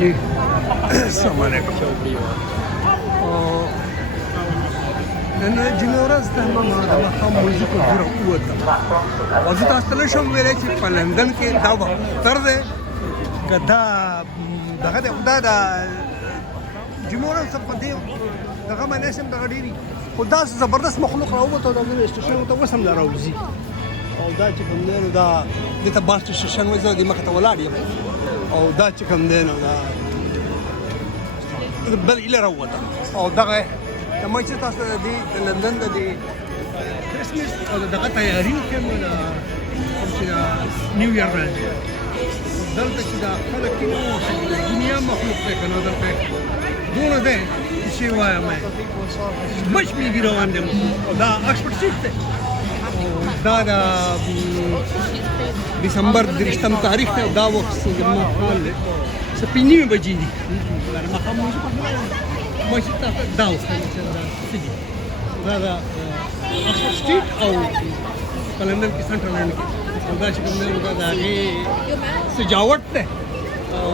Ji السلام عليكم نن جمعه ورځ د ماښام موزیک ګوره ووتم او زه تاسو ته نه شم ویلی چې په لندن کې دا وختر دی که دا دغه دی خو دا د جمعه ورځ په دې دغه باندې سم دغه ډېري خو داسې زبردست مخلوق راووت او د سټېشن ته اوس هم لا راوځي او دا چې کوم دی نو دا دې ته باس سټېشن وایي زه دې مخې ته ولاړ یم او دا چې کوم دی نو دا بل ایله راووته او دغه د ما چې تاسو د لندن د کرسمس او دغه تیاري وکړم کوم چې نیو اییر راځي دلته چې دا خلک کې دنیا مخلوق دی که نه دلته دونه دی چې وایم مچ میږي روان دی او دا اکسفورډ سټریټ دی دا د ډسمبر 30 تاریخ دی دا وخت زما خیال دی څه 5 بجې دي ماښام ماشي تاسو دا اوس دا اکسفورډ سټریټ او په لندن کې سنټرل لندن کې دا چې کوم دی دا د هغې سجاوټ دی او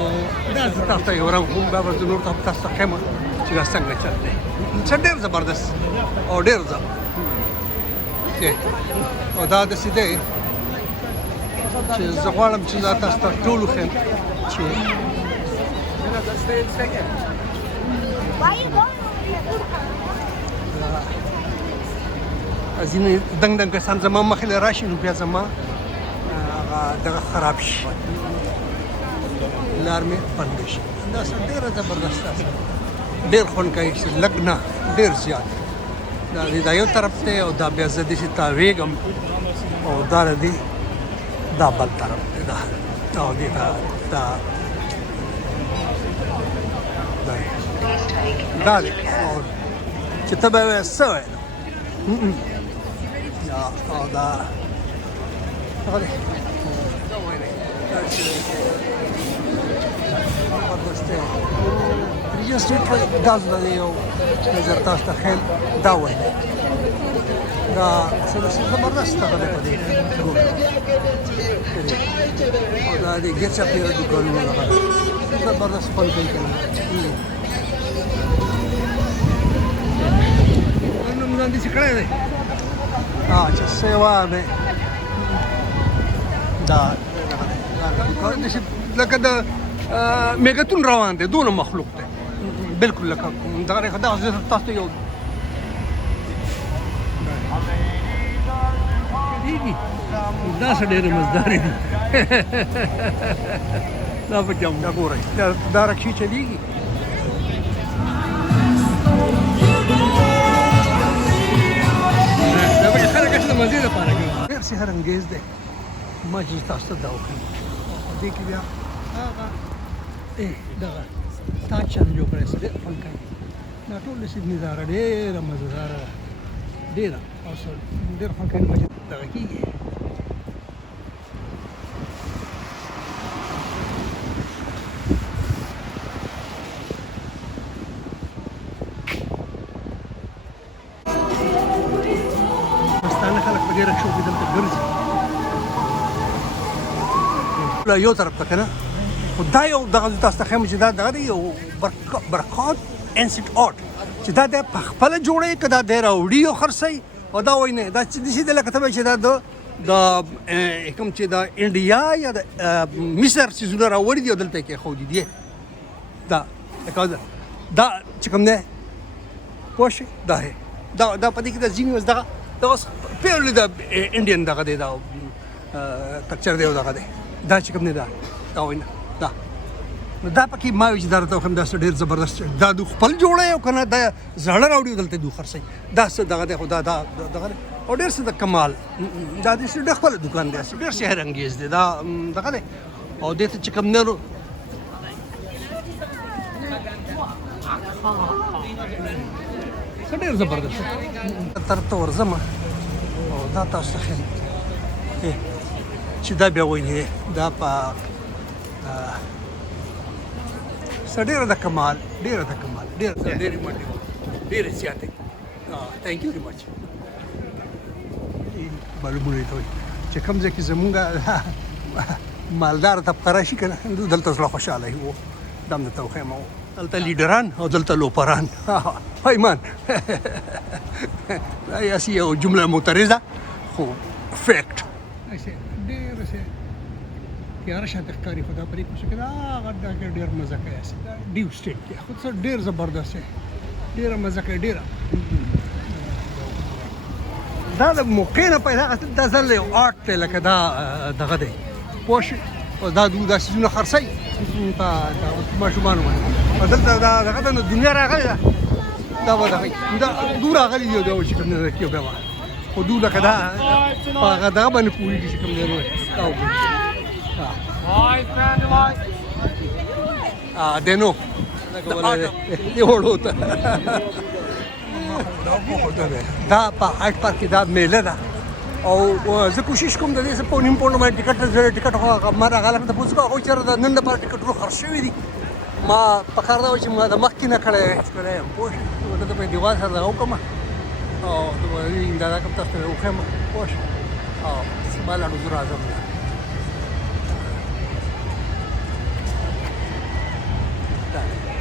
دا زه تاسو ته یو رنګ هم دا به زه نور ته تاسو ته ښیم چې دا څنګه چل دی څه ډېر زبردست او ډېر او دا داسې دی چې زه غواړم چې دا تاسو ته ټول وښیم چې ځینې دنګ دنګ کسان زما مخې له راشي نو بیا زما هغه دغه خراب شي لار مې بند شي داسې ډېره زبردسته ډېر خوند کوي چې لږ نه ډېر زیات دا یو طرف دی او دا بیا زه داسې تاویږم او دا دی دا بل طرف دی او دې ته دا دی چې ته به یې څه وایې او دا هغه دی ریجن سټریټ دا زه د یو نظر تاسو ته ښیم دا وایي دا زبردست هغه دی په دې او دا د ګیر چاپېره دوکانونه هغه زبردست خوند کوي که نه نوم داسې کړی دی چې څه یې وایم دا لکه د میګتون روان دی دونه مخلوق دی بلکل لکه دغه تاسو ته یو دا څه ډېرې مزدارې دي دا په جام دا ګورئ دا رکشې چلیږي دا به خلک د مزې لپاره کوي ډېر سحر انګیز دی ما چې تاسو ته دا وکړم په دې کې بیا هغه دغه تا چل جوړ کړی څه ډېر خوند کوي دا ټول د سیدني داره ډېره مزهداره ده ډېره او ډېر خوند کوي ما چې دغه کېږي پښتانه خلک په دې رکشو کې دلته ګرځي یو طرف ته که نه خو دا یو دغه تاسو ته ښیم چې دا دغه دی یو برکات انسټ آرټ چې دا دی په خپله جوړوي که دا دی راوړي او خرڅوي او دا وایي نه دا داسې دی لکه ته وایي چې دا د کوم چې د انډیا یا د مصر څیزونه راوړي دي او دلته یې کېښودي دي دا چې کوم دی پوه شئ دا په دې کې د ځینې اوس دغه اوس پیورلی د انډین دغه دی دا کلچر دی او دغه دی دا چې کوم دی دا وایي نه نو دا پکې ما وایي چې دا راته وښیم دا څه ډېر زبردست دا دو خپل جوړی او که نه دا زاړه راوړي او دلته دو خرڅوي دا څه دغه دی خو دا دغه دی او ډېر څه د کمال دا داسې ډېر خپله دوکان دی ډېر سحر انګیز دی دا دغه دی او دې ته چې کوم دی نو څه ډېر زبردست طرف ته ورځم او دا تاسو ته ښیم چې دا بیا وایي دا په ډېره د کمال ډېره ډېرې منډې ډېرې زیاتې تھینک یو ویری مچ معلومونه ته وایي چې کوم ځای کې زمونږ مالدار طبقه راشي که نه دلته زړه خوشحاله وي دم د توخیم او دلته لیډران او دلته لوپران ایمان دا یاسي یو جمله معترضه خو فیکټ ډېر څه تیاره شاته ښکاري خو دا پرې کوشش کوي هغه دا کې ډېر مزه کوي ډیو سټیټ کې خو څه ډېر زبردست دی ډېره مزه کوي ډېره دا د موقع نه پیدا دا ځل یو آرټ دی لکه دا دغه دی پوه شوې او دا دا څیزونه خرڅوي په ماشومانو باندې او دلته دا دغه د دنیا راغلی ده دا به دغه دا دو راغلي دي دا چې کوم دی کېو بیا خو دو لکه دا په هغه دغه باندې پوهېږي چې کوم دی دا وګورئ دی نو دی وړو ته دا په هایټ پارک کې دا میله ده او زه کوشش کوم د دې څه په نیم پونډ باندې ټکټ خو ما هغه هلک ته پوښتنه کوم هغوی چېرته د نن لپاره ټکټونه خرڅ شوي دي ما پکار دا و چې ما د مخکې نه کړی یم پوه شوې دلته په دیوال سره دغه وکړم او دا کوم تاسو ته وښیم پوه شوې او ما لاړو زه راځم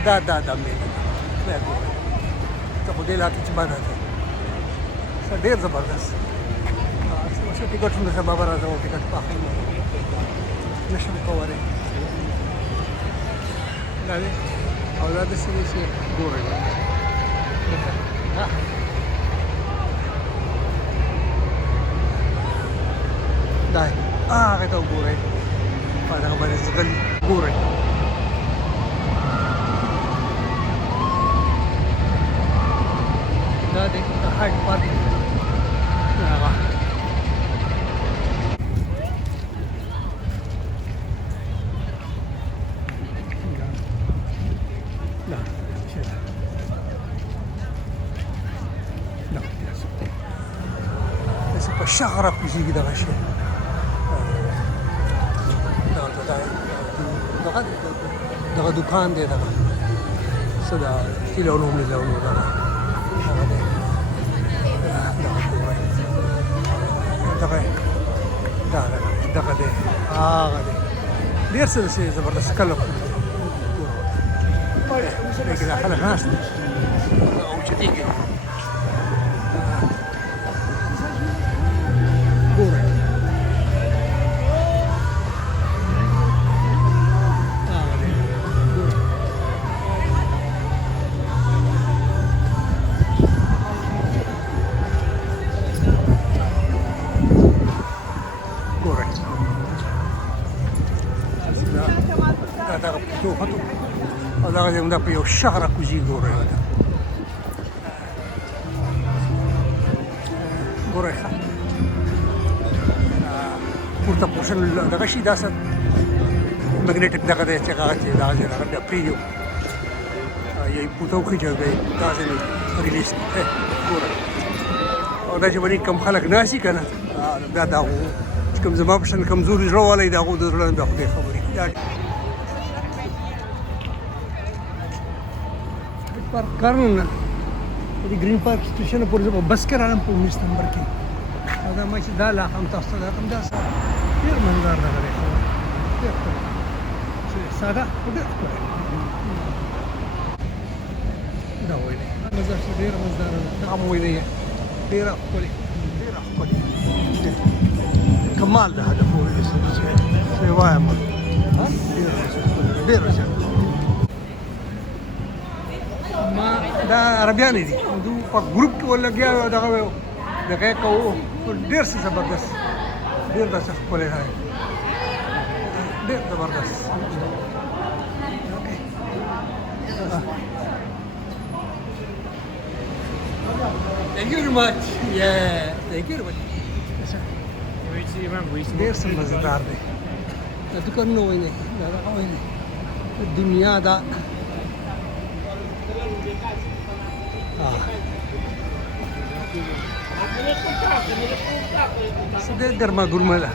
دا میله ده ته خو دې علاقې چې بده دی ډېر زبردست څه ټکټونه سبا به راځم او ټکټ پاخوم نه شم کولی دا دی او دا داسې دی چې ګورئ دا هغې ته وګورئ په دغه باندې ځغلي ګورئ دا دی د هایټ پارک هغه داسې په شغره کوزېږي دغه شی دغه دوکان دی دغه څه د تیلونو میلونو دغه دغه دی هغه دی ډېر څه داسې زبردست کلر لیکن دا خلک ناست دي اوچتېږي ګورئ هغه دی ګورئ دغه فتو او دغه دی همدا په یو شغره کوزي ګورئ ګورئ ښه پورته پورشن دغه شي دا څه مګنیټک دغه دی چې هغه چې دغه ځای هغه بیا پرېږدي یا یې پورته وخېږي او بیا یې دغه ځای نه ریلیز کړي ګورئ او دا چې باندې کم خلک ناست که نه بیا د هغو چې کوم زما په شان کمزوري زړه والی د هغو د زړه نه بیا خدای خبرې پارک کارونه نه د ګرین پارک سټیشن پورې زه په بس کې رالم په 19 نمبر کې او دا ما چې دا علاقه هم تاسو ته درکړم دا ډېر منظر دغه دی ډېر ښکلی ساده خو ډېر ښکلی دا ویلی مزه چې ډېره مزداره ده دغه مو ویلی ډېره ښکلې ډېره ښکلې کمال د هدف ویلی څه وایم ډېره زیاته ما دا عربیان دي دو په ګروپ کې ولګیا و دغه دغه کوو ډېر څه زبردست ډېر داسې ښکلی دی ډېر زبردست Thank you very much. Yeah, thank you very much. ډېر څه مزېدار دی دا دوکانونه وینئ دا دغه وینئ دنیا دا څه ګرمه ګرمه ده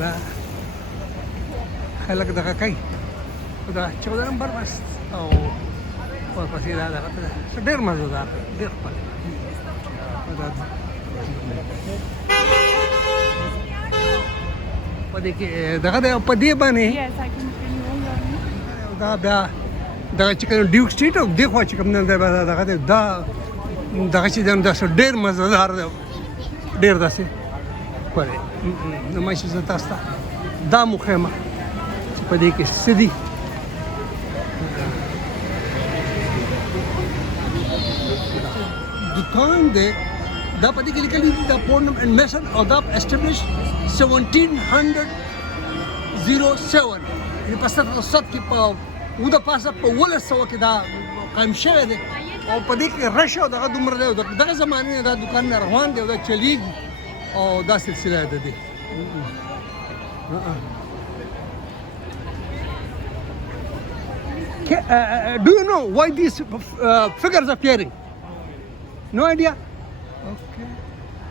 دا خلک دغه کوي دا 14 نمبر بس او ورپسې دا دغه ډېر مزېدار دی ډېر ښکلی پدې کې دغه د په دې باندې Yes, I can bring you all on. دا بیا دغه چې کوم ډیوک سټریټ او دی خوا چې کوم نه دغه دا دغه چې دا ډېر مزدار دی ډېر داسې پرې نمایش زه تاسو ته دا مخیمه چې په دې کې څه دي دکان دی دا په دې کې لیکلي دي دا پورنم اینڈ میسن او دا اسټابلیش 1707 په 1700 کې په ودا پاسه په 1100 کې دا قائم شوی دی او په دې کې رش او دغه دومره دی دغه زمانې دا دکان روان دی او دا چلیږي او دا سلسله ده دي Do you know why these figures are appearing? No idea? Okay.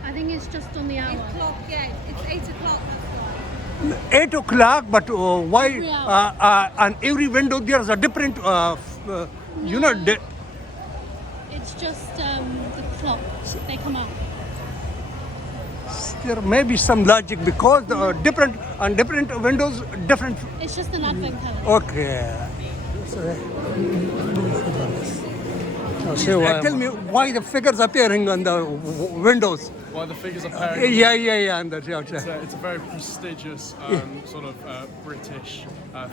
I think it's just on the hour. 8 o'clock, yeah. It's 8 o'clock. 8 o'clock, but why Every hour. on every window there's a different, you know, It's just the clocks. They come up. there may be some logic because different on different windows, different. It's just an advent calendar. Okay. Tell me why the figures appearing on the windows. Why the figures are pairing? Yeah. And that's It's a very prestigious sort of British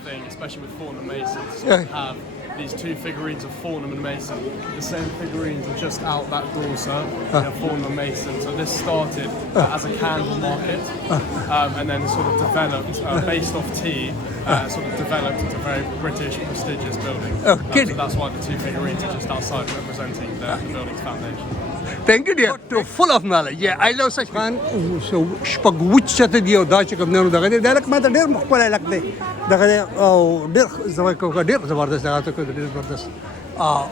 thing, especially with Fortnum and Mason, to sort of have these two figurines of Fortnum and Mason. The same figurines are just out that door, sir, Fortnum and Mason. So this started as a candle market and then sort of developed, based off tea, sort of developed into a very British prestigious building. Okay. So that's why the two figurines are just outside representing the building's foundation. Thank you, dear. Full of knowledge. Yeah, I love such fun. So شپږ چته دی او دا چې کوم نه دغه د لک ماته ډېر مخبل لک دی دغه او ډېر زما کوګه ډېر زبردست دغه ته ډېر زبردست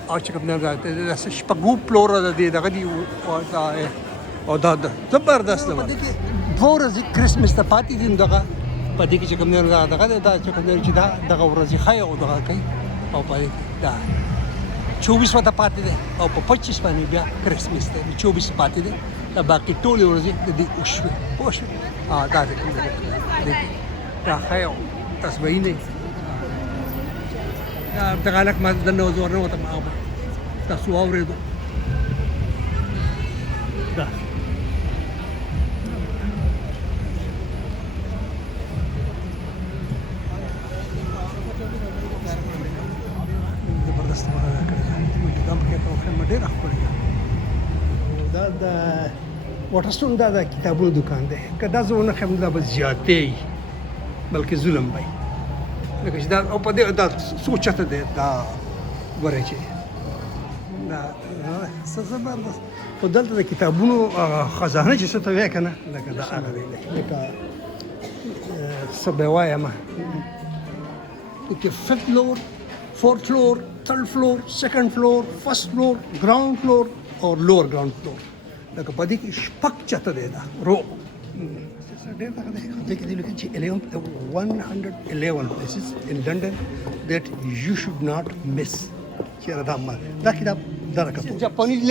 او چې کوم نه دا شپږ پلور دی دغه دی او دا زبردست دی دوه ورځې کرسمس ته پاتې دي دغه په دې کې چې کوم نه دغه دا چې کوم نه چې دا دغه ورځې خای او دغه کوي او په دا 24 وته پاتې ده او په 25 باندې بیا کرسمس ده 24 پاتې ده دا باقي ټول ورځې د دې اوښوي پوښ دا دې دا خیو تسبینه دا دغه لک ما د نو زور نه وته ما تاسو اورېدو دا زبردست مره کړی دا په کې په ډېر ښکلی دا د واټرسټون دا د کتابونو دکان دی که دا زه ونه ښیم دا به زیاتې وي بلکې ظلم به وي لکه چې دا او په دې دا څو چته دی دا ګورئ چې دا څه زبردست خو دلته د کتابونو خزانه چې څه ته وایي که نه لکه دا هغه دی لکه څه به وایم لکه ففت فلور fourth floor, third floor, second floor, first floor, ground floor or lower ground floor. لکه په دې کې شپږ چته دی دا رو ډېر دغه دی دې کې لیکل چې 111 places in London that you should not miss. چېرې دا کتاب درکته Japanese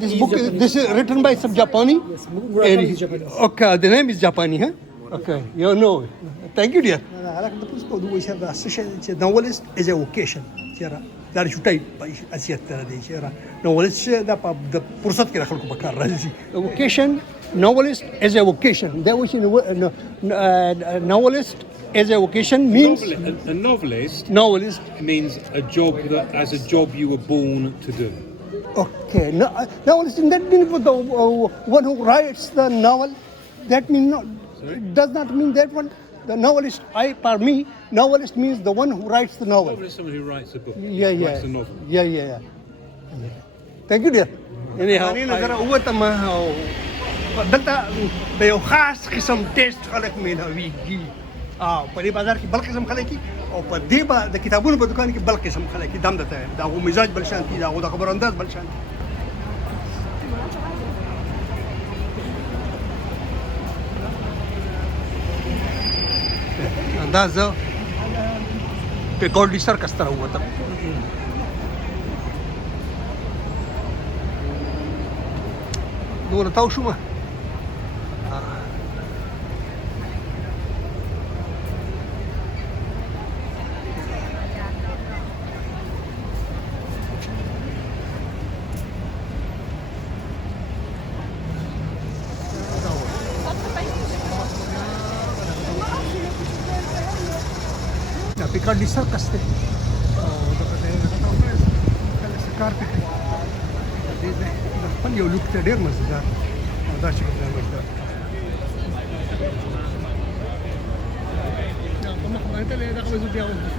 this book this is written by some Japani. Okay, the name is Japani, huh? Okay, you know. Thank you, dear. هغه د پوس په دوه شهر د اساس چې نوولست از ا وکیشن چیرې دا شټای په اسیت تر دی چیرې نوولست دا په د فرصت کې خلکو په کار راځي وکیشن نوولست از ا وکیشن دا وش نوولست as a vocation means a novelist means a job that as a job you were born to do. Okay, novelist in that means the one who writes the novel. That means not. Does not mean that one. The novelist, for me, novelist means the one who writes the novel. Novelist is someone who writes a book. Writes a novel. Yeah. Thank you, dear. Anyhow, نظر اوتم او دلته د یو خاص قسم ټیسټ خلک مینويږي په دې بازار کې بل قسم خلک او په دې د کتابونو په دکان کې بل قسم خلک دم دته دا غو مزاج بل شانتي دا غو د خبر انداز بل شانتي انداز په ګولډي سرکس تر وته نور تاو شو ما کارډي سرکس دی او دغه دی کله کار کوي د خپل یو لوک ته ډېر مزیدار او دا چې کوم مزیدار دا په مخ باندې له دغه وځي بیا وځي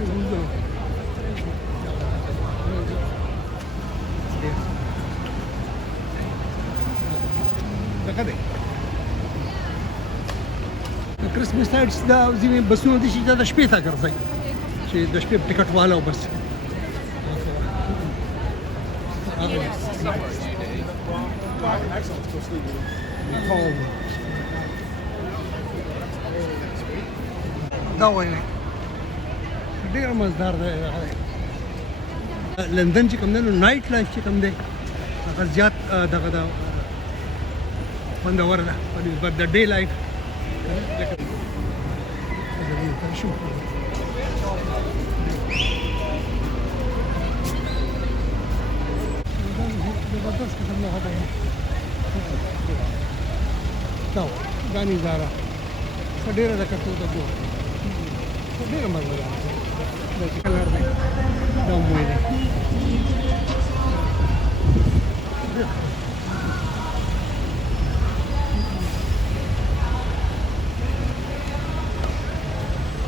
دغه دی کرسمس ټایډز دا ځینې بسونه دي چې دا د شپې ته ګرځي چې د شپې ټیکټ والا او بس دا وایي ډېر مزدار دی لندن چې کوم دی نو نایټ لایف چې کوم دی هغه زیات دغه دا خوندور ده but the day life زبردست قسم نه هذا تو غاني زارا ډېره د کتو د بو ډېره مزه ده د کلر دی دا موي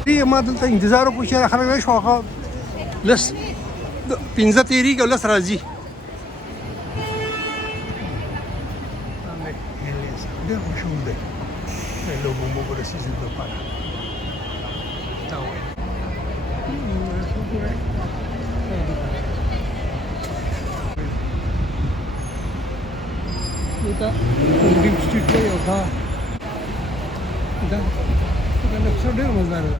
دی ما دلته انتظار وکړو چې خلک راشي هغه لس 15 تیریږي او لس راځي ډېر مشهور دی د لوبو موبو د سیزن لپاره دا وایي دا ډیپ سټریټ دی او دا ډېر مزدار دی